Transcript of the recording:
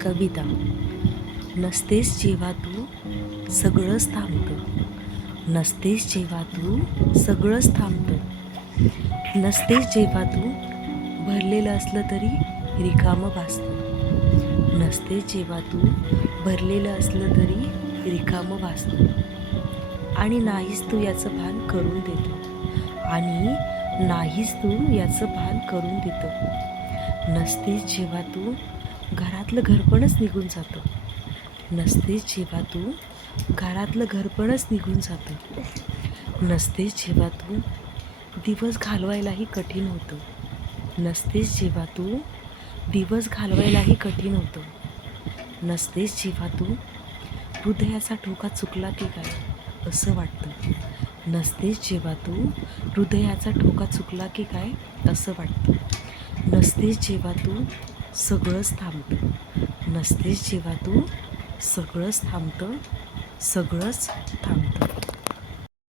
कविता. नसतेस जेव्हा तू सगळंच थांबतं, नसतेस जेव्हा तू सगळंच थांबतं, नसतेस जेव्हा तू भरलेलं असलं तरी रिकामं भासतं, नसतेस जेव्हा तू भरलेलं असलं तरी रिकामं भासतं. आणि नाहीच तू याचं भान करून देतो, आणि नाहीच तू याचं भान करून देतो. नसतेस जेव्हा तू घरातलं घरपणच निघून जातं, नसतेस जेव्हा तू घरातलं घरपणच निघून जातं, नसतेस जेव्हा तू दिवस घालवायलाही कठीण होतं, नसतेस जेव्हा तू दिवस घालवायलाही कठीण होतं, नसतेस जेव्हा तू हृदयाचा ठोका चुकला की काय असं वाटतं, नसतेस जेव्हा तू हृदयाचा ठोका चुकला की काय असं वाटतं, नसतेस जेव्हा तू सगळंच थांबतं, नसतेस जेव्हा तू सगळंच थांबतं, सगळंच थांबतं.